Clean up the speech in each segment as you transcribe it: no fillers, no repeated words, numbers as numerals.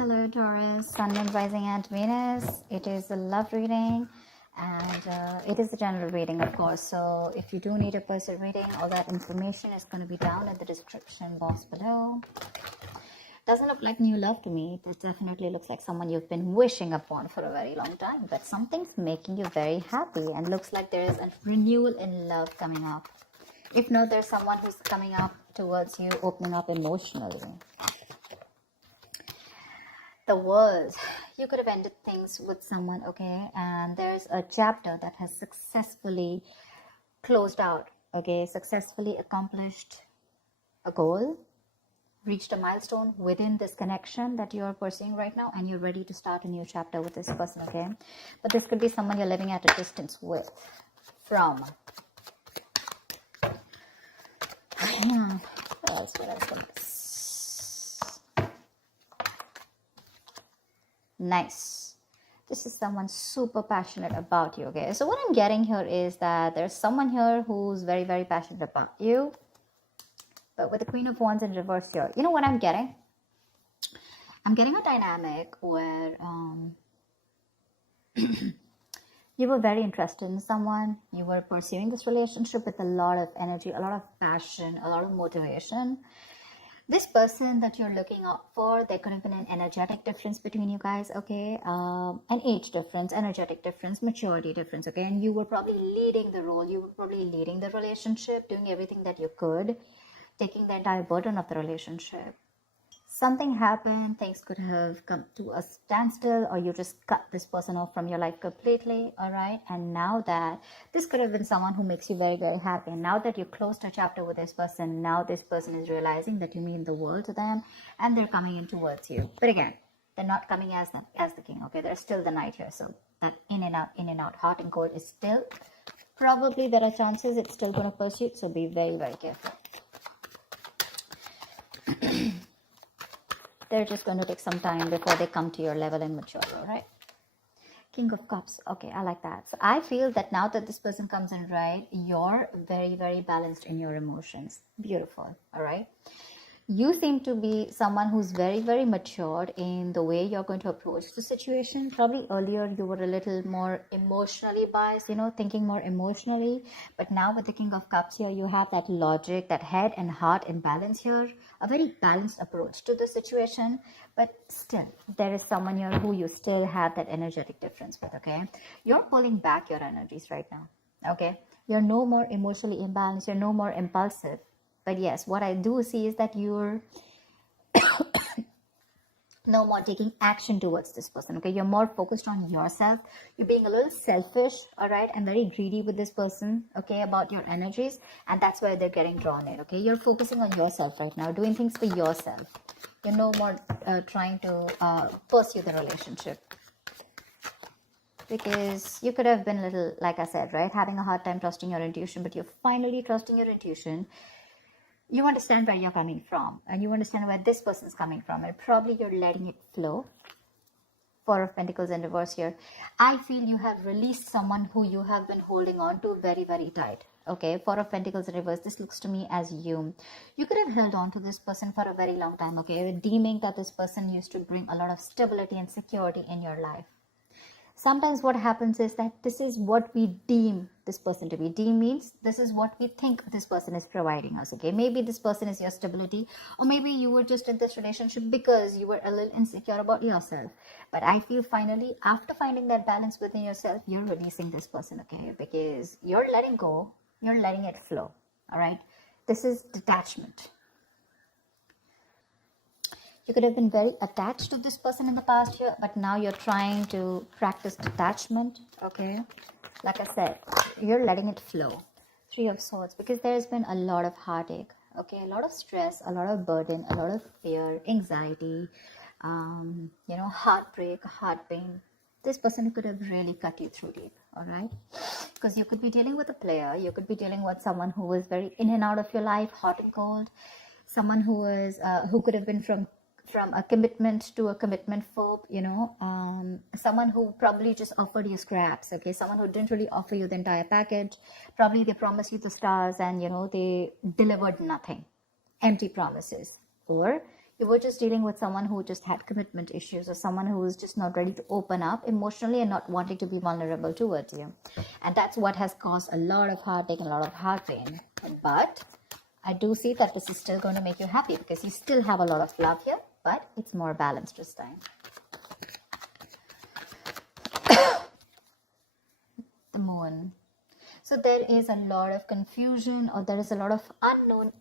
Hello Taurus, Sun, Moon, Rising and Venus. It is a love reading and it is a general reading, of course. So if you do need a personal reading, all that information is going to be down in the description box below. Doesn't look like new love to me. It definitely looks like someone you've been wishing upon for a very long time, but something's making you very happy and looks like there is a renewal in love coming up. If not, there's someone who's coming up towards you, opening up emotionally. The World. You could have ended things with someone, okay? And there's a chapter that has successfully closed out, okay? Successfully accomplished a goal, reached a milestone within this connection that you're pursuing right now, and you're ready to start a new chapter with this person, okay? But this could be someone you're living at a distance with, from. What else? Nice. This is someone super passionate about you, okay? So what I'm getting here is that there's someone here who's very, very passionate about you. But with the Queen of Wands in reverse here, you know what I'm getting? I'm getting a dynamic where you were very interested in someone. You were pursuing this relationship with a lot of energy, a lot of passion, a lot of motivation. This person that you're looking out for, there could have been an energetic difference between you guys, okay? An age difference, energetic difference, maturity difference, okay? And you were probably leading the role. You were probably leading the relationship, doing everything that you could, taking the entire burden of the relationship. Something happened, things could have come to a standstill, or you just cut this person off from your life completely, all right? And now that this could have been someone who makes you very, very happy. And now that you closed a chapter with this person, now this person is realizing that you mean the world to them, and they're coming in towards you. But again, they're not coming as the king, okay? There's still the knight here, so that in and out, hot and cold is still, probably there are chances it's still going to pursue, so be very, very careful. They're just going to take some time before they come to your level and mature, all right? King of Cups. Okay, I like that. So I feel that now that this person comes in, right, you're very, very balanced in your emotions. Beautiful, all right? You seem to be someone who's very, very matured in the way you're going to approach the situation. Probably earlier you were a little more emotionally biased, you know, thinking more emotionally. But now with the King of Cups here, you have that logic, that head and heart in balance here. A very balanced approach to the situation. But still, there is someone here who you still have that energetic difference with, okay? You're pulling back your energies right now, okay? You're no more emotionally imbalanced. You're no more impulsive. But yes, what I do see is that you're no more taking action towards this person, okay? You're more focused on yourself. You're being a little selfish, all right? And very greedy with this person, okay, about your energies. And that's why they're getting drawn in, okay? You're focusing on yourself right now, doing things for yourself. You're no more trying to pursue the relationship. Because you could have been a little, like I said, right? Having a hard time trusting your intuition, but you're finally trusting your intuition. You understand where you're coming from, and you understand where this person's coming from, and probably you're letting it flow. Four of Pentacles in reverse here. I feel you have released someone who you have been holding on to very, very tight. Okay, Four of Pentacles in reverse. This looks to me as you could have held on to this person for a very long time, okay, deeming that this person used to bring a lot of stability and security in your life. Sometimes what happens is that this is what we deem this person to be. Deem means this is what we think this person is providing us, okay? Maybe this person is your stability, or maybe you were just in this relationship because you were a little insecure about yourself. But I feel finally, after finding that balance within yourself, you're releasing this person, okay? Because you're letting go, you're letting it flow, all right? This is detachment. You could have been very attached to this person in the past here, but now you're trying to practice detachment, okay? Like I said, you're letting it flow. Three of Swords, because there's been a lot of heartache, okay? A lot of stress, a lot of burden, a lot of fear, anxiety, you know, heartbreak, heart pain. This person could have really cut you through deep, all right? Because you could be dealing with a player. You could be dealing with someone who was very in and out of your life, hot and cold. Someone who was, who could have been from a commitment to a commitment phobe, you know, someone who probably just offered you scraps, okay, someone who didn't really offer you the entire package. Probably they promised you the stars and, you know, they delivered nothing, empty promises. Or You were just dealing with someone who just had commitment issues, or someone who is just not ready to open up emotionally and not wanting to be vulnerable towards you. And that's what has caused a lot of heartache and a lot of heart pain. But I do see that this is still going to make you happy, because you still have a lot of love here, but it's more balanced this time. The moon. So there is a lot of confusion, or there is a lot of unknown.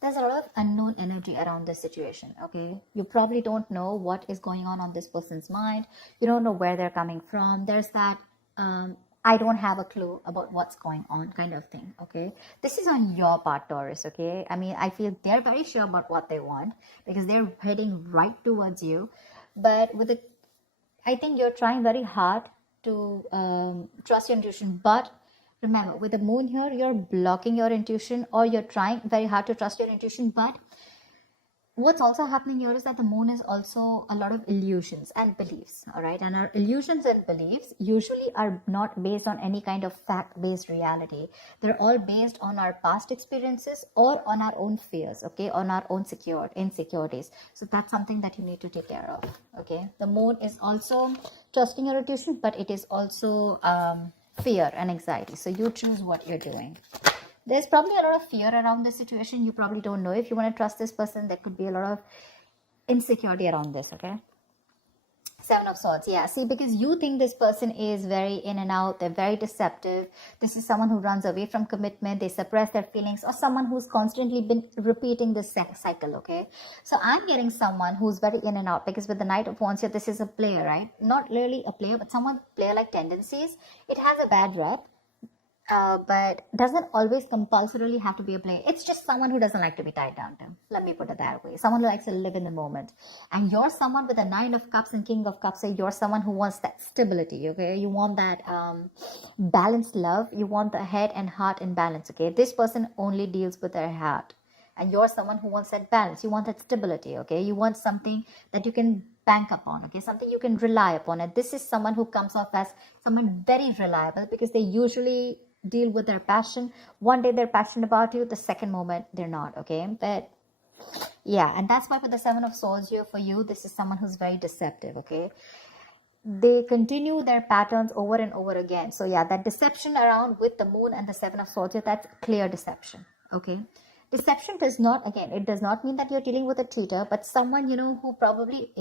There's a lot of unknown energy around this situation, okay? You probably don't know what is going on this person's mind. You don't know where they're coming from. There's that, I don't have a clue about what's going on kind of thing, okay? This is on your part, Taurus, okay? I mean, I feel they're very sure about what they want, because they're heading right towards you. But with it, I think you're trying very hard to trust your intuition, but remember, with the moon here, you're blocking your intuition, or you're trying very hard to trust your intuition. But what's also happening here is that the moon is also a lot of illusions and beliefs, all right? And our illusions and beliefs usually are not based on any kind of fact-based reality. They're all based on our past experiences or on our own fears, okay? On our own insecurities. So that's something that you need to take care of, okay? The moon is also trusting your intuition, but it is also fear and anxiety. So you choose what you're doing. There's probably a lot of fear around this situation. You probably don't know if you want to trust this person. There could be a lot of insecurity around this, okay? Seven of Swords, yeah. See, because you think this person is very in and out, they're very deceptive. This is someone who runs away from commitment, they suppress their feelings, or someone who's constantly been repeating this cycle, okay? So I'm getting someone who's very in and out, because with the Knight of Wands here, this is a player, right? Not really a player, but someone player-like tendencies. It has a bad rep. But doesn't always compulsorily have to be a player. It's just someone who doesn't like to be tied down to. Let me put it that way. Someone who likes to live in the moment. And you're someone with a Nine of Cups and King of Cups. So you're someone who wants that stability, okay? You want that balanced love. You want the head and heart in balance, okay? This person only deals with their heart. And you're someone who wants that balance. You want that stability, okay? You want something that you can bank upon, okay? Something you can rely upon. And this is someone who comes off as someone very reliable, because they usually deal with their passion. One day they're passionate about you, the second moment they're not, okay? But yeah, and that's why with the Seven of Swords here for you, this is someone who's very deceptive, okay? They continue their patterns over and over again. So yeah, that deception around with the moon and the Seven of Swords here, that's clear deception, okay? Deception does not, again, it does not mean that you're dealing with a cheater, but someone, you know, who probably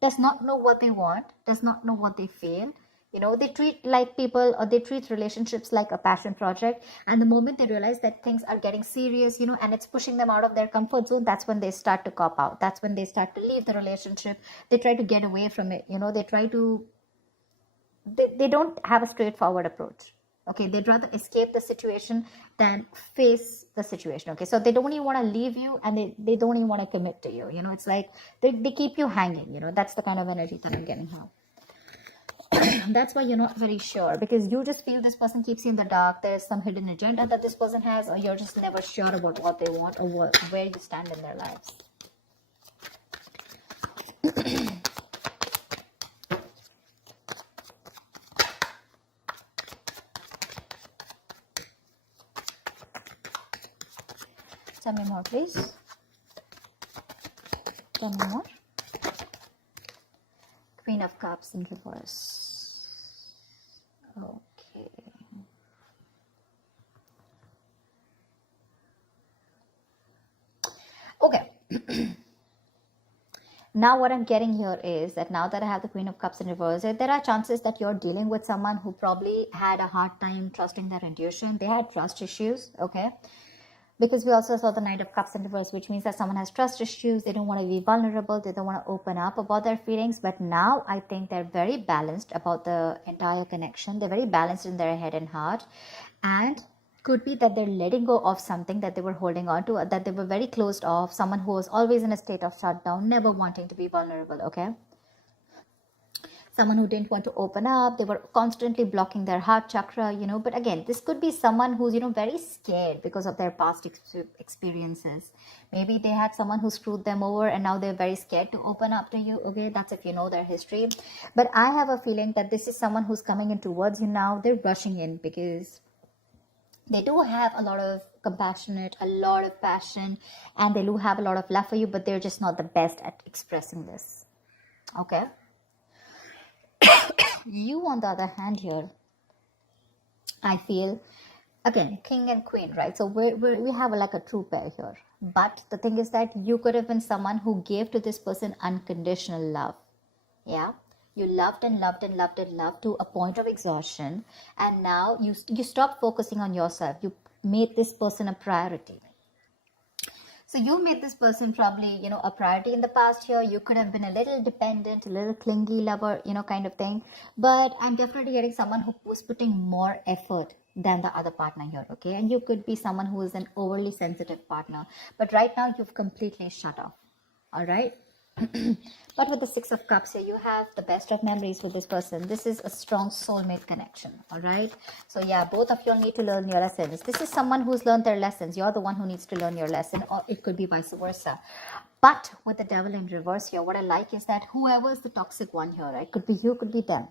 does not know what they want, does not know what they feel. You know, they treat like people, or they treat relationships like a passion project. And the moment they realize that things are getting serious, you know, and it's pushing them out of their comfort zone, that's when they start to cop out. That's when they start to leave the relationship. They try to get away from it. You know, they try to, they don't have a straightforward approach. Okay, they'd rather escape the situation than face the situation. Okay, so they don't even want to leave you, and they don't even want to commit to you. You know, it's like they keep you hanging. You know, that's the kind of energy that I'm getting now. That's why you're not very sure, because you just feel this person keeps you in the dark. There's some hidden agenda that this person has, or you're just never sure about what they want, or where you stand in their lives. Tell me more, please. Tell me more. Queen of Cups in reverse. Okay. Okay. Now what I'm getting here is that now that I have the Queen of Cups in reverse, there are chances that you're dealing with someone who probably had a hard time trusting their intuition. They had trust issues, okay? Because we also saw the Knight of Cups in reverse, which means that someone has trust issues. They don't want to be vulnerable. They don't want to open up about their feelings. But now I think they're very balanced about the entire connection. They're very balanced in their head and heart. And could be that they're letting go of something that they were holding on to, that they were very closed off. Someone who was always in a state of shutdown, never wanting to be vulnerable, okay? Someone who didn't want to open up. They were constantly blocking their heart chakra, you know. But again, this could be someone who's, you know, very scared because of their past experiences. Maybe they had someone who screwed them over, and now they're very scared to open up to you, okay? That's if you know their history. But I have a feeling that this is someone who's coming in towards you now. They're rushing in because They do have a lot of compassionate, a lot of passion, and they do have a lot of love for you, but they're just not the best at expressing this. Okay. You, on the other hand, here, I feel, again, king and queen, right? So we have like a true pair here. But the thing is that you could have been someone who gave to this person unconditional love. Yeah. You loved and loved and loved and loved to a point of exhaustion. And now you stopped focusing on yourself. You made this person a priority. So you made this person probably, a priority in the past year. You could have been a little dependent, a little clingy lover, kind of thing. But I'm definitely getting someone who was putting more effort than the other partner here, okay? And you could be someone who is an overly sensitive partner. But right now, you've completely shut off, all right? But with the Six of Cups here, you have the best of memories with this person. This is a strong soulmate connection, all right? So yeah, both of you all need to learn your lessons. This is someone who's learned their lessons. You're the one who needs to learn your lesson, or it could be vice versa. But with the Devil in reverse here, what I like is that whoever is the toxic one here, right? Could be you, could be them.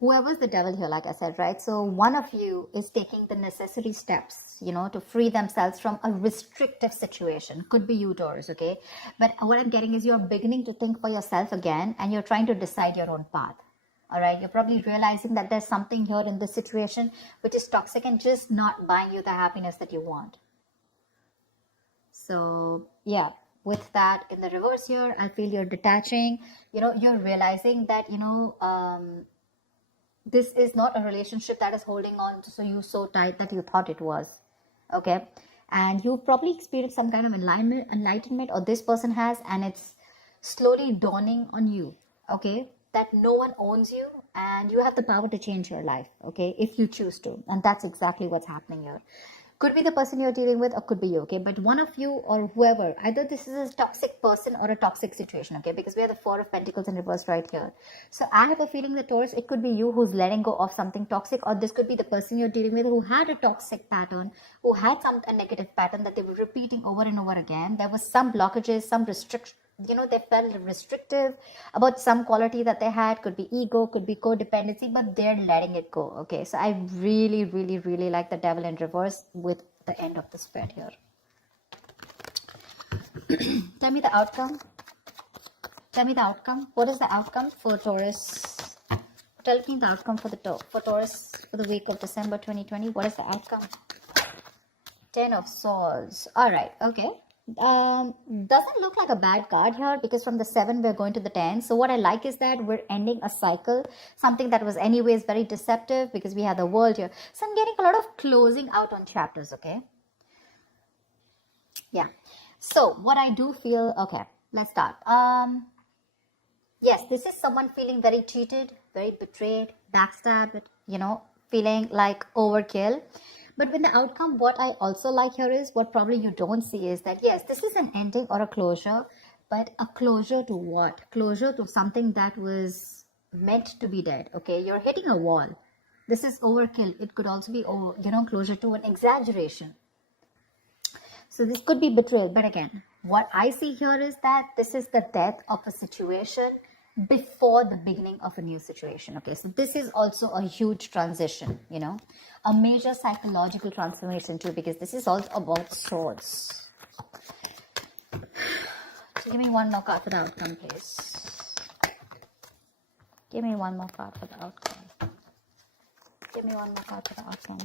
Whoever's the devil here, like I said, right? So one of you is taking the necessary steps, to free themselves from a restrictive situation. Could be you, Taurus, okay? But what I'm getting is you're beginning to think for yourself again, and you're trying to decide your own path. All right? You're probably realizing that there's something here in this situation which is toxic and just not buying you the happiness that you want. So, yeah. With that in the reverse here, I feel you're detaching. You're realizing that, this is not a relationship that is holding on to you so tight that you thought it was, okay? And you've probably experienced some kind of enlightenment, or this person has, and it's slowly dawning on you, okay, that no one owns you and you have the power to change your life, okay, if you choose to. And that's exactly what's happening here. Could be the person you're dealing with, or could be you, okay? But one of you or whoever, either this is a toxic person or a toxic situation, okay? Because we have the Four of Pentacles in reverse right here. So I have a feeling that, Taurus, it could be you who's letting go of something toxic, or this could be the person you're dealing with who had a toxic pattern, who had a negative pattern that they were repeating over and over again. There was some blockages, some restriction. They felt restrictive about some quality that they had. Could be ego, could be codependency, but they're letting it go, okay? So I really, really, really like the Devil in reverse with the end of the spread here. Tell me the outcome. Tell me the outcome. What is the outcome for Taurus? Tell me the outcome for Taurus for the week of December 2020. What is the outcome? 10 of Swords. All right, okay. Doesn't look like a bad card here, because from the 7 we're going to the 10. So what I like is that we're ending a cycle, something that was anyways very deceptive, because we have the World here. So I'm getting a lot of closing out on chapters, okay? Yeah. So what I do feel, okay, let's start. Yes, this is someone feeling very cheated, very betrayed, backstabbed, feeling like overkill. But with the outcome, what I also like here is, what probably you don't see is that, yes, this is an ending or a closure, but a closure to what? Closure to something that was meant to be dead, okay? You're hitting a wall. This is overkill. It could also be, closure to an exaggeration. So this could be betrayal. But again, what I see here is that this is the death of a situation before the beginning of a new situation, okay? So this is also a huge transition, a major psychological transformation too, because this is also about swords. So give me one more card for the outcome, please. Give me one more card for the outcome. Give me one more card for the outcome.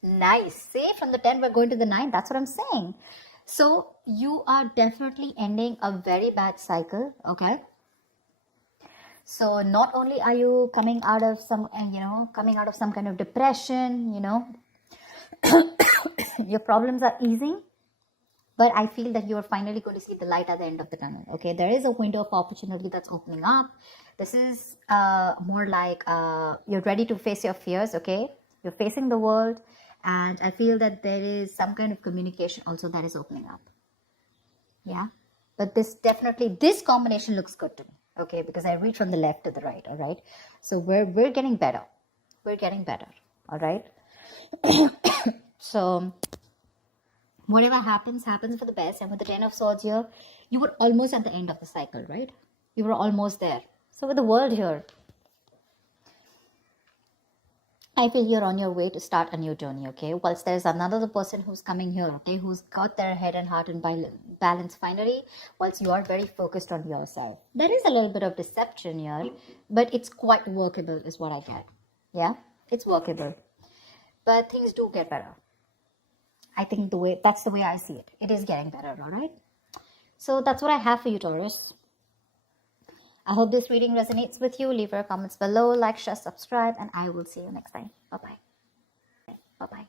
Nice. See, from the 10 we're going to the 9. That's what I'm saying. So you are definitely ending a very bad cycle, okay? So not only are you coming out of some kind of depression, your problems are easing, but I feel that you are finally going to see the light at the end of the tunnel, okay? There is a window of opportunity that's opening up. This is more like you're ready to face your fears, okay? You're facing the world. And I feel that there is some kind of communication also that is opening up. Yeah. But this combination looks good to me. Okay. Because I read from the left to the right. All right. So we're getting better. We're getting better. All right. So whatever happens for the best. And with the 10 of Swords here, you were almost at the end of the cycle, right? You were almost there. So with the World here, I feel you're on your way to start a new journey, okay? Whilst there's another person who's coming here, okay, who's got their head and heart in balance finally, whilst you are very focused on yourself. There is a little bit of deception here, but it's quite workable, is what I get. Yeah, it's workable. But things do get better. I think that's the way I see it. It is getting better, all right? So that's what I have for you, Taurus. I hope this reading resonates with you. Leave your comments below, like, share, subscribe, and I will see you next time. Bye-bye. Bye-bye.